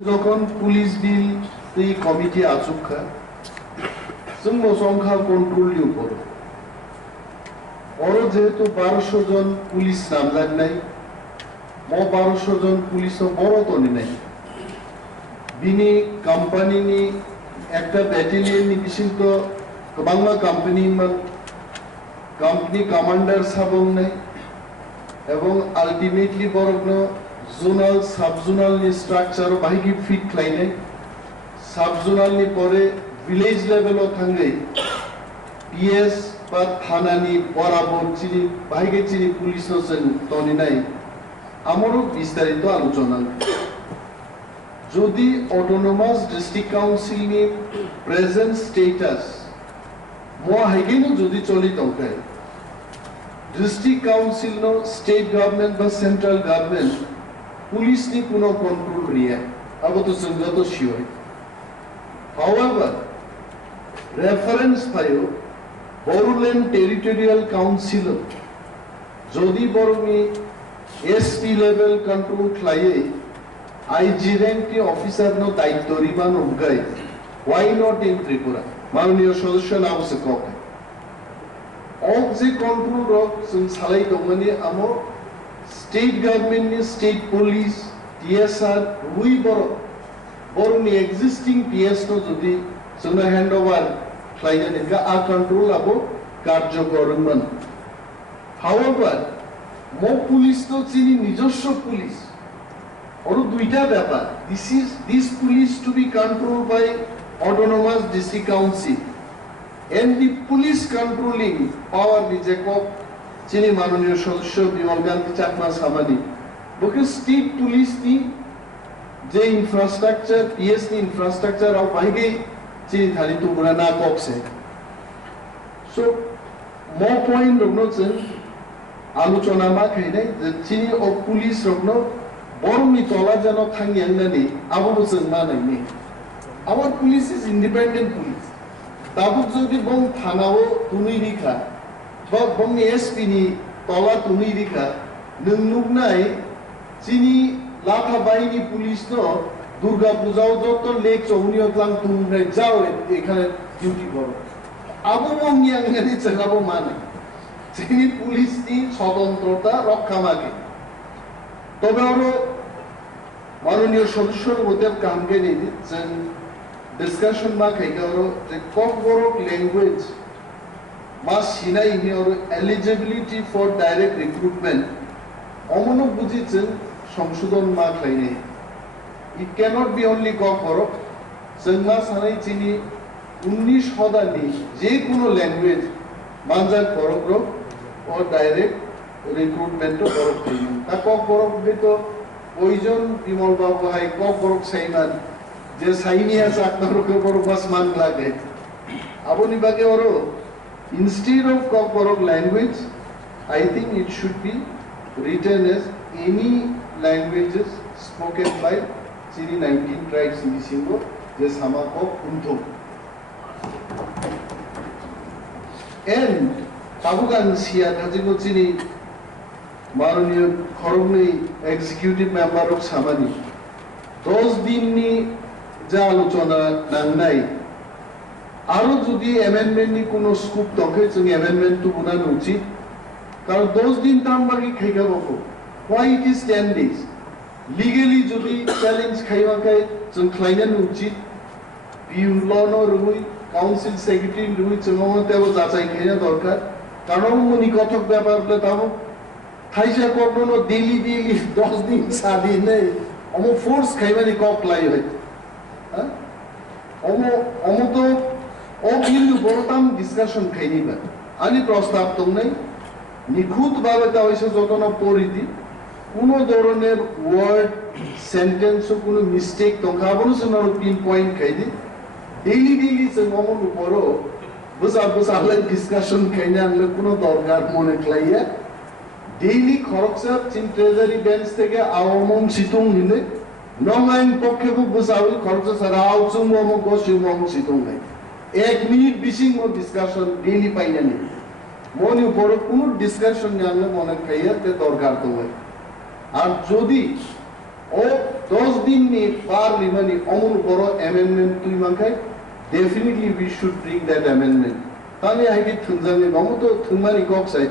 যখন পুলিশ বিল এই কমিটি আচুকা जों সংখ্যা কন্ট্রোলनि উপর और যেহেতু 1200 জন পুলিশ নামলান্নাই ম 1200 জন পুলিশ বড় তনি নাই বিনি কোম্পানিনি একটা ব্যাটালিয়ননি বিশিষ্ট গোबांमा কোম্পানি কমান্ডার সাবং নাই এবং আলটিমেটলি বড়নো জোনাল সাব জোনাল नि स्ट्राक्चर बाहिगी फिट खालायनाय साब जोनाल नि परे विलेज लेवल थांगै पीएस बा थानानि बराबर चिनि बाहिगे चिनि पुलिस जों तनिनाय आमरो विस्तारित आलोचना যদি অটোনোমাস ডিস্ট্রিক্ট কাউন্সিল नि প্রেজেন্ট স্ট্যাটাস মো হাইগেনো যদি চলি তংকায় ডিস্ট্রিক্ট কাউন্সিল नो स्टेट गवर्नमेंट बा सेंट्रल गवर्नमेंट पुलिस नि कुनो कंट्रोल रिया अब तो संगत शियोर however reference पायो बोरोलैंड टेरिटोरियल काउंसिल जदि बरंनि एसपी लेवल कंट्रोल खालाये आईजी रैंक के ऑफिसर नो दायित्व रिबान उगाय why not in त्रिपुरा माननीय सदस्य नावसे कक ऑफ जे कंट्रोल रक जों सालाय दंमोनि आमो स्टेट गवर्नमेंट नि स्टेट पुलिस टीएसआर रुई बरनि एक्जिस्टिंग टीएस नो जदि जोंना हैंडओवर खालायनो का आ कंट्रोल आबो कार्यकरमोन हाउएवर मो पुलिस नो चिनि নিজস্ব पुलिस और दुईटा ব্যাপার this police to be controlled by autonomous district council and the police controlling power ni जेको चिनी माननीय सदस्य विमल गांधी चाकमा सामानी बके स्टेट पुलिस नि जे इंफ्रास्ट्रक्चर पीएस नि इंफ्रास्ट्रक्चर आउ बाहिगे चिनी थाली तो बुरा ना कॉक्से सो मो पॉइंट रखनो जों आलोचना मा खैनाय जे चिनी अ पुलिस रखनो बरनि तला जनो थांगियांनानि आबो जों मानायनि our police is independent police ताबो जदि बं थानाव तुनि रिखा बंनि एसपी नि तला तुनि रिखा नोंनुगनाय चिनि लाथा बाइनि पुलिस नो दुर्गा पूजाव जत लेक चौनियो क्लां तुमनाय जाओ एखाने डिउटी करो आबो बंनि आंगानि चलाबो माने चिनि पुलिस नि स्वतंत्रता रक्षा मागे तबे आरो माननीय सदस्यर मध्य कामके नेदि जों डिस्कशन मा खाइगारो जे Kokborok language must hinai ni or eligibility for direct recruitment omono bujichen সংশোধন মা খাইনে it cannot be only kokborok जोंना सानै चिनि 19 हदानि जे कोनो लैंग्वेज मानजाक बरक और डायरेक्ट रिक्रुटमेंट तो बरक खाइने ता kokborok बे तो ओइजन बिमल बाबू हाय kokborok साइमान जे साइनिया चाकनारक बरक बास मान लागे आबोनि बागे और instead of Kokborok language, I think it should be written as any languages spoken by Chini 19 tribes in the Singo, just Hamako Unto. And Tabugan Sia Tajiko Chini Maronian Koroni executive member of Samani. Those Dini Jaluchona Nanai. आरो जुदी amendment नि कोनो scope तके जों amendment तो बुना उचित कारण 10 दिन ताम बाकी खाइगा बको why it is 10 days legally जुदी चैलेंज खाइबाकाय जों खालायनो उचित पिउ लनो रुई काउंसिल सेक्रेटरी रुई जोंमतेबो जाचाय खायना दरकार कारण मुनि कथक ব্যাপারले ताबो थाइसा करनो डेली 10 दिन 7 दिन नै अमो फोर्स खाइबानि कक लाई হয় हां अमो तो ओ बिल बरताम डिस्कशन खाइनिबा आनि प्रस्ताव दंनाय निखुत भावे ता হইছে যতনা পরিধি কোনো ধরনের ওয়ার্ড সেন্টেন্স ও কোনো mistake তংখাবনো sonar pin point খাইদি daily जों অমন উপরো বসালে ডিসকাশন খাইনা আনলে কোনো দরকার মনে ক্লাইয়া ডেইলি খরচা চিন ট্রেজারি বেঞ্চ থেকে আওমম সিতুং নিলে নংআইন পক্ষে বসাউল খরচা সারা আউচুম মম গসিমম সিতুং নাই 1 मिनट बिसिंग मो डिस्कशन डेली पाइना नि मोनि ऊपर कोनो डिस्कशन जानले मने खाइया ते दरकार तो হয় আর যদি ও 10 दिन ni parliament omul boro amendment tui mankai definitely we should bring that amendment tani ai ki thunjani nomuto thumani kok sai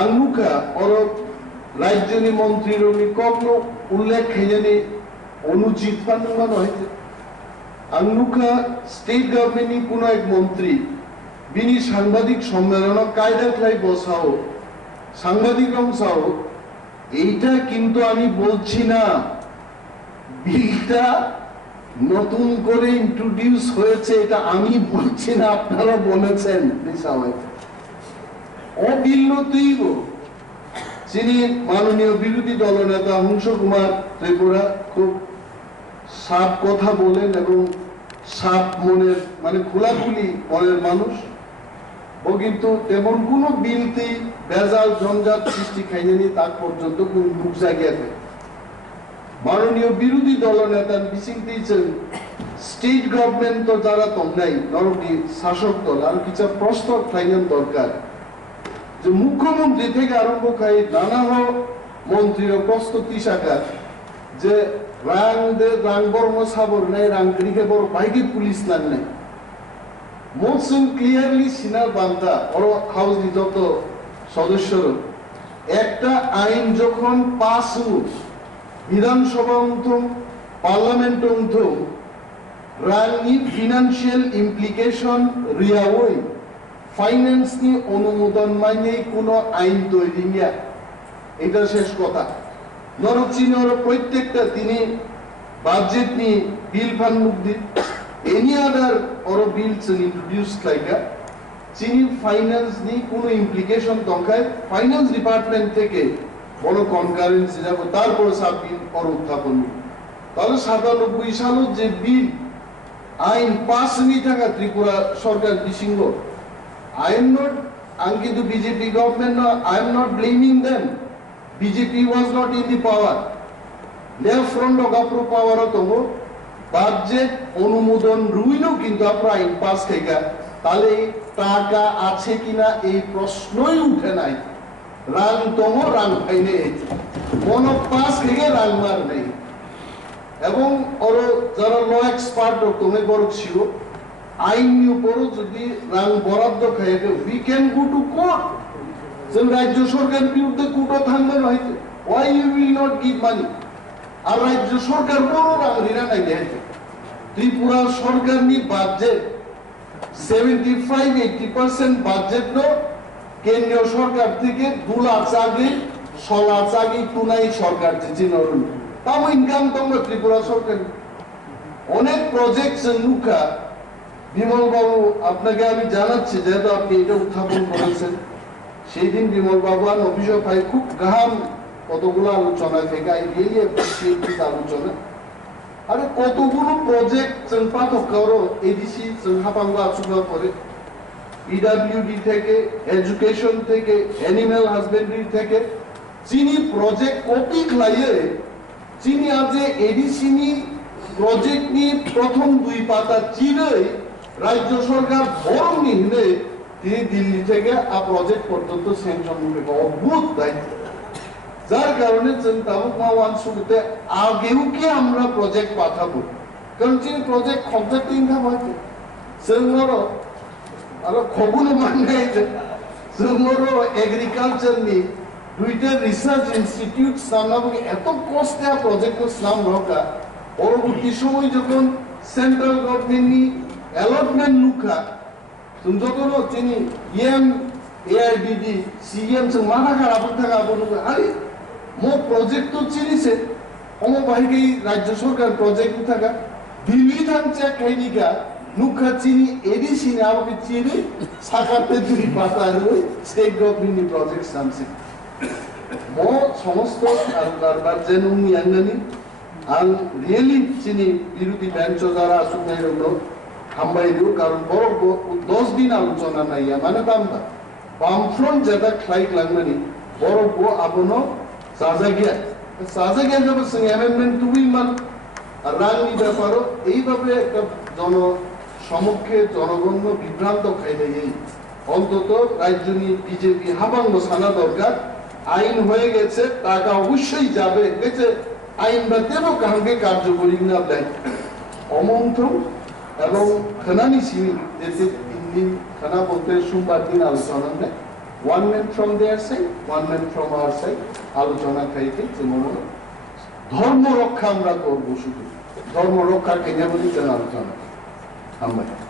angmuka oro rajyoni মন্ত্রী রনি কখনো উল্লেখ খাইজানি অনুচিত ফানুমান হইতে angmuka state government ni কোনো এক মন্ত্রী বিনি সাংবাদিক সম্মেলন কায়দা লাই বসাও সাংবাদিক অংশাও এইটা কিন্তু আমি বলছি না বিলটা নতুন করে ইন্ট্রোডিউস হয়েছে এটা আমি বলছি না আপনারা বলেছেন সবাই ও বিল নতুইব যিনি মাননীয় বিরোধী দলনেতা হংস কুমার ত্রিপুরা খুব সাফ কথা বলেন এবং সাফ মনের মানে খোলাখুলি মনের মানুষ ও কিন্তু তেমন কোন বিলতে বেজাল জঞ্জাট সৃষ্টি খাইনি তার পর্যন্ত কোন মুখ জায়গাতে মাননীয় বিরোধী দলনেতা বিসিং দিয়েছেন স্টেট গভর্নমেন্ট তো যারা তোমরাই নরটি শাসক দল আর কিছু প্রস্তাব খাইন দরকার যে মুখ্যমন্ত্রী থেকে আরম্ভ খাই নানা মন্ত্রীর প্রস্তুতি শাখার যে রাং বর্ম সাবর নাই রাং করিকে বড় বাইকে পুলিশ লাগ নাই মোশন ক্লিয়ারলি সিনার বান্তা ওর হাউস যত সদস্যর একটা আইন যখন পাস বিধানসভা উঠুম পার্লামেন্ট উঠুম রাংনি ফিনান্সিয়াল ইমপ্লিকেশন রিয়াওই ফাইন্যান্স নি অনুমোদন মানে কোনো আইন তৈরি নিয়া এটা শেষ কথা নরচিনর প্রত্যেকটা তিনি বাজেট নি বিল ফান মুক্তি any other or bills introduced like that chini finance ni kono implication tonkai finance department theke boro concurrence jabo tarpor sab bill or uthapon tale 97 সালে যে বিল আইন পাস নি থাকা ত্রিপুরা সরকার বিসিংহ I am not anki to BJP government no I am not blaming them BJP was not in the power left front of gapro power tomo budget অনুমোদন রুইনো কিন্তু আপনারা আইন pass থেকে তাহলে টাকা আছে কিনা এই প্রশ্নই উঠে নাই রাং তমো রাং ফাইনে কোন পাস থেকে রাং মার নেই এবং ওর যারা ল এক্সপার্ট তুমি বড় ছিল আইন উপর যদি রাং বরাদ্দ খায় we can go to court যে রাজ্য সরকার বিরুদ্ধে কোর্ট থাকবে না হইতে why you will not give money আর রাজ্য সরকার বড় রাং রিনা নাই দেয় ত্রিপুরা সরকার নি বাজেট 75-80% বাজেট নো কেন্দ্রীয় সরকার থেকে 2 লাখ চাকরি 6 লাখ চাকরি তুনাই সরকার দিচ্ছে নরুন তাও ইনকাম তোমরা ত্রিপুরা সরকার অনেক প্রজেক্ট নুকা বিমল বাবু আপনাকে আমি জানাচ্ছি যেহেতু আপনি এটা উত্থাপন করেছেন সেই দিন বিমল বাবু আর অভিযোগ ভাই খুব গাহাম কতগুলো আলোচনা থেকে আই রিয়েলি অ্যাপ্রিশিয়েট দিস আলোচনা আরে কতগুলো প্রজেক্ট পাঠক করো এডিসি হাপাঙ্গা আচুকা করে পিডব্লিউডি থেকে এডুকেশন থেকে অ্যানিম্যাল হাজবেন্ডারি থেকে চিনি প্রজেক্ট কপি খাইয়ে চিনি আজে এডিসি নি প্রজেক্ট নি প্রথম 2 পাতা চিরে রাজ্য সরকার বরং নিলে তিনি দিল্লি থেকে আ প্রজেক্ট পর্যন্ত স্যাংশন করবে অদ্ভুত দায়িত্ব যার কারণে চিন্তামুক মাওয়ান শুরুতে আগেও কি আমরা প্রজেক্ট পাঠাবো কারণ চিনি প্রজেক্ট খবর ইনকাম হয়েছে সেগুলো আরো খবর মানে সেগুলো এগ্রিকালচার নি দুইটা রিসার্চ ইনস্টিটিউট সামনে এত কষ্টে প্রজেক্ট নাম রকা পরবর্তী সময় যখন সেন্ট্রাল গভর্নমেন্ট নি অ্যালটমেন্ট নুকা যখন চিনি ইএম এআইডিডি সিএম से माना का आपन था आपन अरे मो प्रोजेक्ट तो चिनी से ओमो बाहिके राज्य सरकार प्रोजेक्ट था दिल्ली थान चेक खाइनी का नुखा चिनी एडीसी ने आपके चिनी साकाते दुई पाता रही स्टेट गवर्नमेंट प्रोजेक्ट सामसे मो समस्त सरकार जेनुम यांगनी आं रियली चिनी বিরোধী বেঞ্চ যারা আসুন এরকম হামবাই দিও কারণ বড় 10 দিন আলোচনা নাই মানে দামটা বামফ্রন্ট যেটা ক্লাইক লাগমানি বড় গো আপনো সাজাগিয়া যখন অ্যামেন্ডমেন্ট টুই মান রাংনি ব্যাপারও এইভাবে একটা সম্মুখে জনগণ বিভ্রান্ত খাইলে এই অন্তত রাজ্যনি বিজেপি হাবাঙ্গ সানা দরকার আইন হয়ে গেছে টাকা অবশ্যই যাবে গেছে আইন বাতেও কাহাঙ্গে কার্যকরী না ব্লাই অমন্ত্রম এবং খানানি সিমি যেতে 3 দিন খানা বলতে সোমবার দিন আলোচনা নেই one man from their side one man from our side আলোচনা খাইতে যে মনে ধর্ম রক্ষা আমরা করব শুধু ধর্ম রক্ষা কেন বলি আলোচনা আমরা